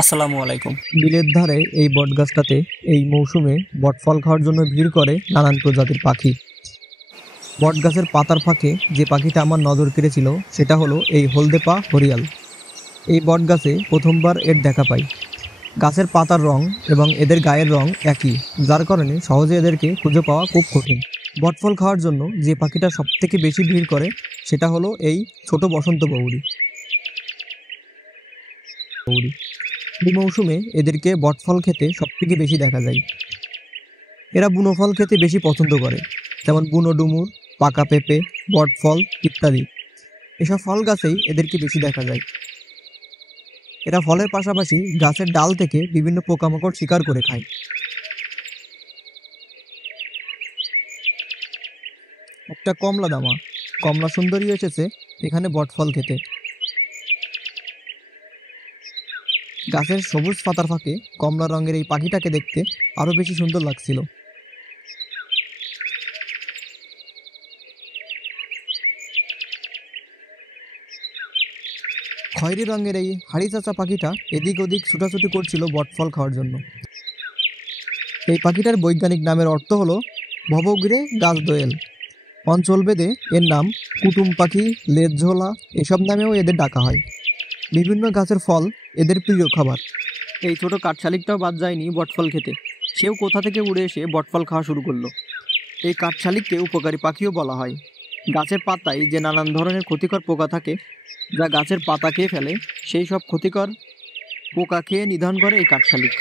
আসসালামু আলাইকুম। বিলের ধারে এই বটগাছটাতে এই মৌসুমে বটফল খাওয়ার জন্য ভিড় করে নানান প্রজাতির পাখি। বটগাছের পাতার ফাঁকে যে পাখিটা আমার নজর কেড়েছিল সেটা হলো এই হলদে পা হরিয়াল। এই বটগাছে প্রথমবার এর দেখা পাই। গাছের পাতার রং এবং এদের গায়ের রং একই, যার কারণে সহজে এদেরকে খুঁজে পাওয়া খুব কঠিন। বটফল খাওয়ার জন্য যে পাখিটা সবথেকে বেশি ভিড় করে সেটা হলো এই ছোট বসন্ত বৌরি। এই মৌসুমে এদেরকে বটফল খেতে সবথেকে বেশি দেখা যায়। এরা বুনো ফল খেতে বেশি পছন্দ করে, যেমন বুনো ডুমুর, পাকা পেঁপে, বটফল ইত্যাদি। এসব ফল গাছেই এদেরকে বেশি দেখা যায়। এরা ফলের পাশাপাশি গাছের ডাল থেকে বিভিন্ন পোকামাকড় শিকার করে খায়। একটা কমলা দামা, কমলা সুন্দরী এসেছে এখানে বটফল খেতে। গাছের সবুজ পাতার ফাঁকে কমলা রঙের এই পাখিটাকে দেখতে আরো বেশি সুন্দর লাগছিল। খয়েরি রঙের এই হাড়ি চাচা পাখিটা এদিক ওদিক ছুটাছুটি করছিল বটফল খাওয়ার জন্য। এই পাখিটার বৈজ্ঞানিক নামের অর্থ হলো ভবঘুরে গাছ দোয়েল। অঞ্চলভেদে এর নাম কুটুম পাখি, লেজঝোলা এসব নামেও এদের ডাকা হয়। বিভিন্ন গাছের ফল এদের প্রিয় খাবার। এই ছোট কাঠশালিকটাও বাদ যায়নি বটফল খেতে। সেও কোথা থেকে উড়ে এসে বটফল খাওয়া শুরু করলো। এই কাঠশালিককে উপকারী পাখিও বলা হয়। গাছের পাতায় যে নানান ধরনের ক্ষতিকর পোকা থাকে, যা গাছের পাতা খেয়ে ফেলে, সেই সব ক্ষতিকর পোকা খেয়ে নিধন করে এই কাঠশালিক।